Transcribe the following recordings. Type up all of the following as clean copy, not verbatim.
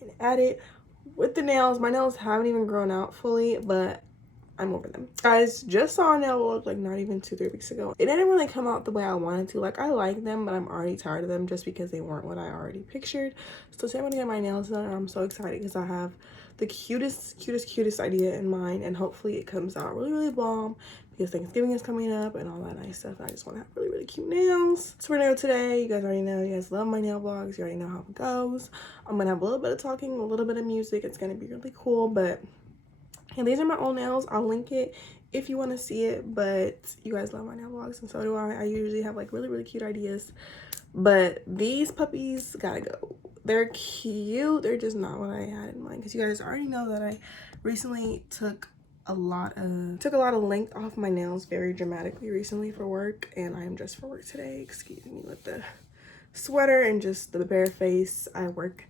and add it with the nails. My nails haven't even grown out fully, but I'm over them. Guys, just saw a nail look like not even 2-3 weeks ago. It didn't really come out the way I wanted to. Like, I like them, but I'm already tired of them just because they weren't what I already pictured. So today I'm gonna get my nails done, and I'm so excited because I have the cutest idea in mind, and hopefully it comes out really bomb because Thanksgiving is coming up and all that nice stuff. I just want to have really cute nails. So we're gonna go today. You guys already know, you guys love my nail vlogs. You already know how it goes. I'm gonna have a little bit of talking, a little bit of music. It's gonna be really cool, but and these are my old nails. I'll link it if you want to see it, but you guys love my nail vlogs and so do I. I usually have like really cute ideas, but these puppies gotta go. They're cute, they're just not what I had in mind, because you guys already know that I recently took a lot of length off my nails very dramatically recently for work, and I am dressed for work today. Excuse me, with the sweater and just the bare face. I work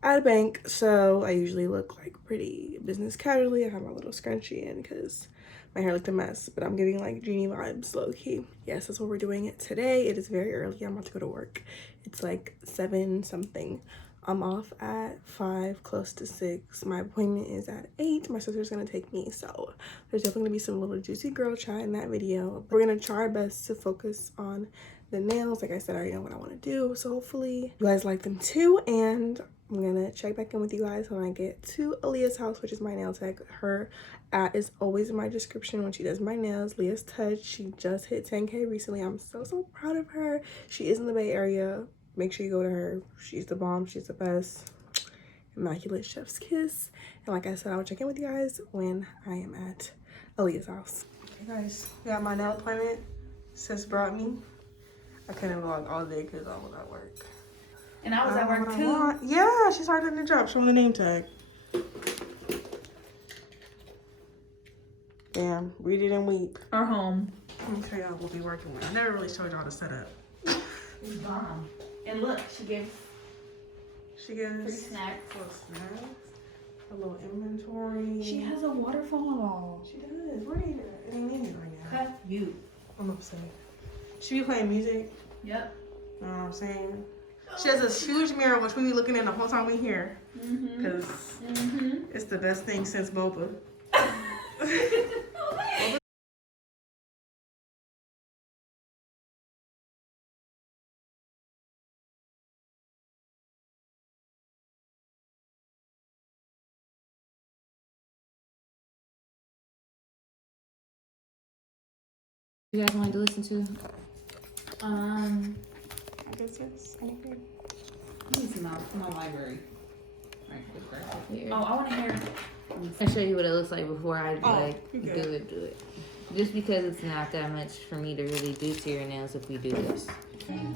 at a bank, so I usually look like pretty business casually. I have my little scrunchie in because my hair looked a mess, but I'm giving like Genie vibes low-key. Yes, that's what we're doing today. It is very early. I'm about to go to work. It's like 7 something. I'm off at 5, close to 6. My appointment is at 8. My sister's gonna take me, so there's definitely gonna be some little juicy girl chat in that video. We're gonna try our best to focus on the nails. Like I said, I already know what I want to do, so hopefully you guys like them too. And I'm gonna check back in with you guys when I get to Aaliyah's house, which is my nail tech. Her ad is always in my description when she does my nails. Leah's Touch. She just hit 10K recently. I'm so proud of her. She is in the Bay Area. Make sure you go to her. She's the bomb. She's the best. Immaculate chef's kiss. And like I said, I'll check in with you guys when I am at Aaliyah's house. Okay guys, we got my nail appointment. Sis brought me. I couldn't vlog all day because I was at work. And I was at work too. Yeah, she started in the job. Show me the name tag. Damn, read it and weep. Or home. Let me show y'all what we'll be working with. I never really showed y'all the setup. It's bomb. And look, she gives free snacks. Little snacks. A little inventory. She has a waterfall. She does. Where are you at? It ain't in it right now. Cut you. I'm upset. She be playing music. Yep. You know what I'm saying? She has this huge mirror, which we be looking in the whole time we here. Because it's the best thing since boba. You guys want to listen to? I guess yes. Okay. This is my library. Right, oh, I want to hear. I'll show you what it looks like before I do it. Just because it's not that much for me to really do to your nails if we do this.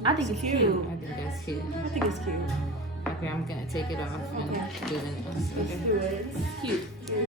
I think it's cute. I think that's cute. I think it's cute. Okay, I'm gonna take it off and do the nails. Let's do it. It's cute.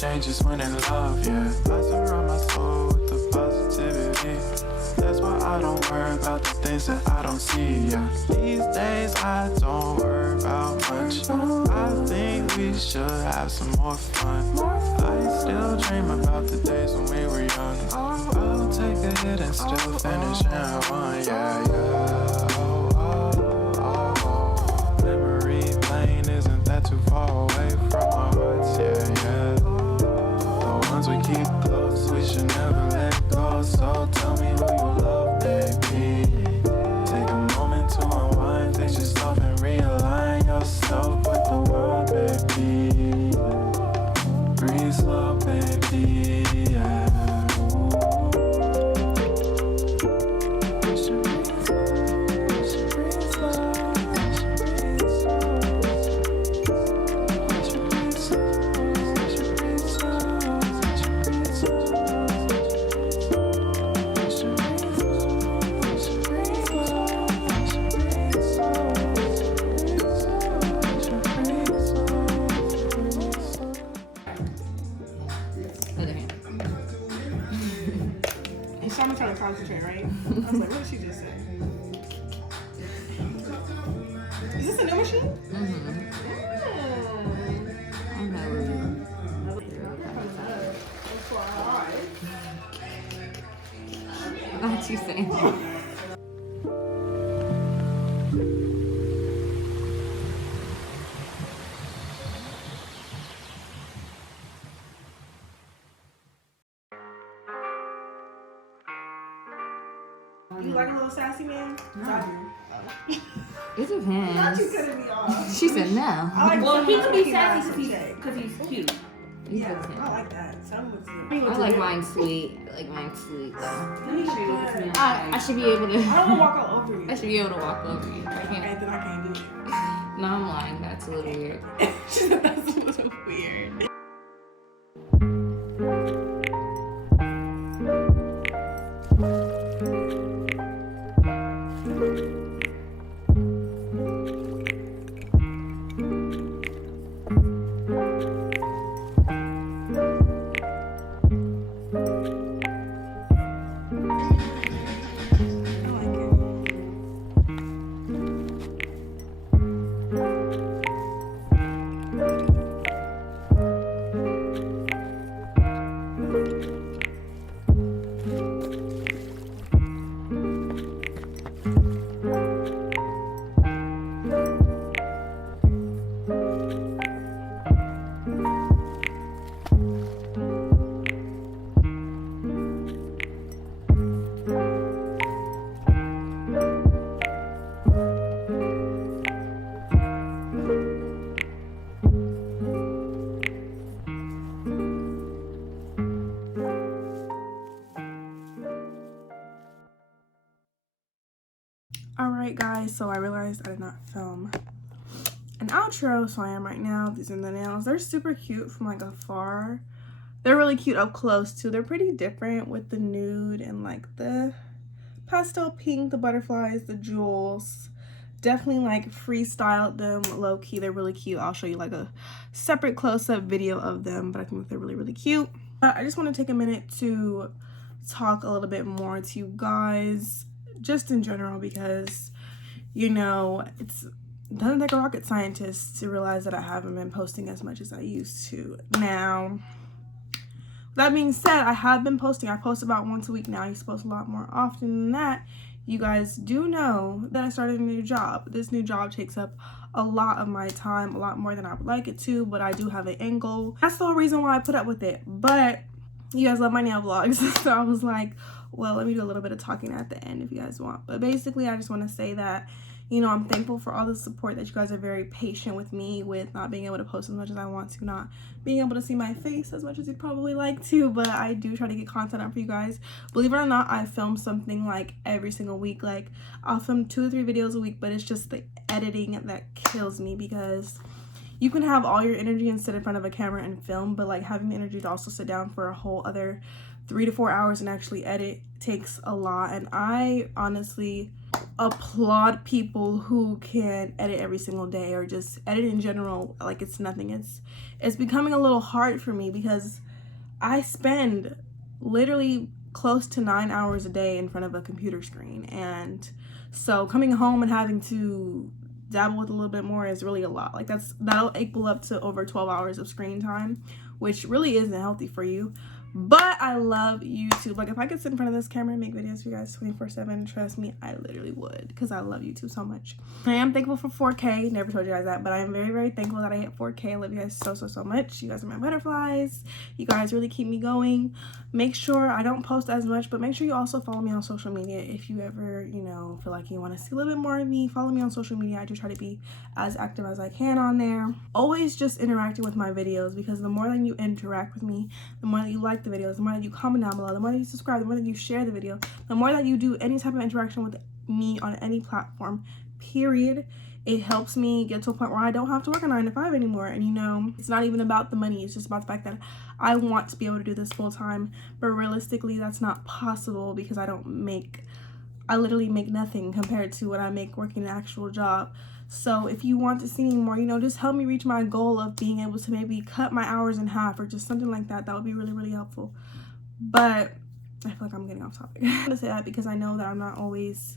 Changes when in love, yeah. I surround my soul with the positivity. That's why I don't worry about the things that I don't see, yeah. These days I don't worry about much. I think we should have some more fun. I still dream about the days when we were young. I'll take a hit and still finish in one, yeah. Memory lane isn't that too far away from our hearts, yeah. We keep close, we should never let go. So tell me who you love, baby. Take a moment to unwind, fix yourself and realign yourself with the world, baby. Breathe slow, baby, yeah. this a new machine? Mm-hmm. I know. What you saying? You like a little sassy man? I do. It depends. Not you cutting me off. She said no. I like Well, he could be keep sassy my because he's cute. Yeah, I like that. Some would do. I like mine sweet. I like mine sweet though. Let me show you what's in I should be able I don't to. want to walk all over you. I should be able to walk over you. I can't. And then I can't do it. No, I'm lying. That's a little weird. She said that's a little weird. Alright guys, so I realized I did not film an outro, so I am right now. These are the nails. They're super cute from like afar. They're really cute up close too. They're pretty different with the nude and like the pastel pink, the butterflies, the jewels. Definitely like freestyled them low-key. They're really cute. I'll show you like a separate close-up video of them, but I think they're really, really cute. I just want to take a minute to talk a little bit more to you guys just in general, because you know it doesn't take a rocket scientist to realize that I haven't been posting as much as I used to. Now that being said, I have been posting. I post about once a week now. I used to post a lot more often than that. You guys do know that I started a new job. This new job takes up a lot of my time, a lot more than I would like it to, but I do have an end goal. That's the whole reason why I put up with it. But you guys love my nail vlogs, so I was like, well, let me do a little bit of talking at the end if you guys want. But basically, I just want to say that, you know, I'm thankful for all the support, that you guys are very patient with me with not being able to post as much as I want to, not being able to see my face as much as you'd probably like to, but I do try to get content out for you guys. Believe it or not, I film something like every single week. Like, I'll film 2 or 3 videos a week, but it's just the editing that kills me, because you can have all your energy and sit in front of a camera and film, but like having the energy to also sit down for a whole other 3 to 4 hours and actually edit takes a lot. And I honestly applaud people who can edit every single day, or just edit in general like it's nothing. It's becoming a little hard for me, because I spend literally close to 9 hours a day in front of a computer screen, and so coming home and having to dabble with a little bit more is really a lot. Like that'll equal up to over 12 hours of screen time, which really isn't healthy for you. But I love YouTube. Like, if I could sit in front of this camera and make videos for you guys 24/7, trust me, I literally would, because I love YouTube so much. I am thankful for 4K. Never told you guys that, but I am very, very thankful that I hit 4K. I love you guys so, so, so much. You guys are my butterflies. You guys really keep me going. Make sure I don't post as much, but make sure you also follow me on social media. If you ever, you know, feel like you want to see a little bit more of me, follow me on social media. I do try to be as active as I can on there. Always just interacting with my videos, because the more that you interact with me, the more that you like the videos, the more that you comment down below, the more that you subscribe, the more that you share the video, the more that you do any type of interaction with me on any platform, period, it helps me get to a point where I don't have to work a 9 to 5 anymore. And you know, it's not even about the money, it's just about the fact that I want to be able to do this full time, but realistically that's not possible, because I literally make nothing compared to what I make working an actual job. So if you want to see me more, you know, just help me reach my goal of being able to maybe cut my hours in half, or just something like that. That would be really, really helpful. But I feel like I'm getting off topic. I want to say that because I know that I'm not always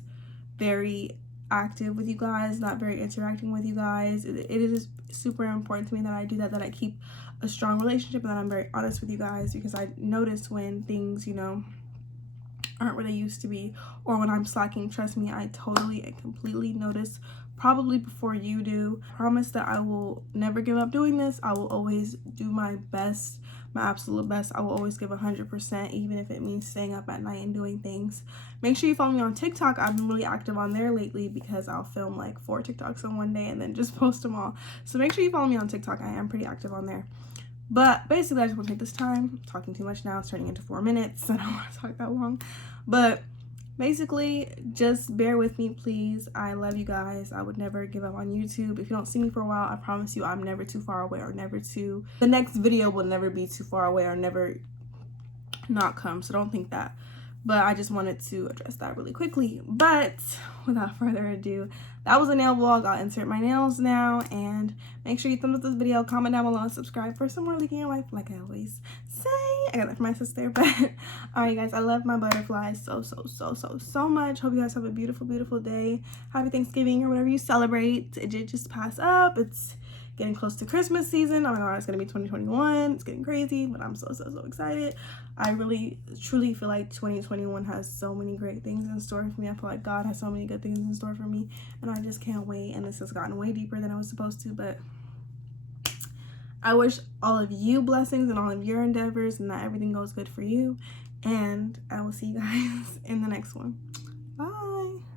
very active with you guys, not very interacting with you guys. It is super important to me that I do that I keep a strong relationship, and that I'm very honest with you guys, because I notice when things, you know, aren't where they used to be, or when I'm slacking. Trust me, I totally and completely notice, probably before you do. Promise that I will never give up doing this. I will always do my best, my absolute best. I will always give 100%, even if it means staying up at night and doing things. Make sure you follow me on TikTok. I've been really active on there lately, because I'll film like 4 TikToks in one day and then just post them all. So make sure you follow me on TikTok. I am pretty active on there. But basically, I just want to take this time. I'm talking too much now. It's turning into 4 minutes. I don't want to talk that long. But basically, just bear with me, please. I love you guys. I would never give up on YouTube. If you don't see me for a while, I promise you I'm never too far away, or the next video will never be too far away, or never not come. So don't think that. But I just wanted to address that really quickly. But without further ado, that was a nail vlog. I'll insert my nails now, and make sure you thumbs up this video, comment down below, and subscribe for some more Leaking Your Life, like I always say. I got that from my sister. But alright guys, I love my butterflies so much. Hope you guys have a beautiful day. Happy Thanksgiving, or whatever you celebrate. It did just pass up. It's getting close to Christmas season. Oh my god, it's gonna be 2021. It's getting crazy, but I'm so excited. I really truly feel like 2021 has so many great things in store for me. I feel like God has so many good things in store for me, and I just can't wait. And this has gotten way deeper than I was supposed to, but I wish all of you blessings and all of your endeavors, and that everything goes good for you. And I will see you guys in the next one. Bye.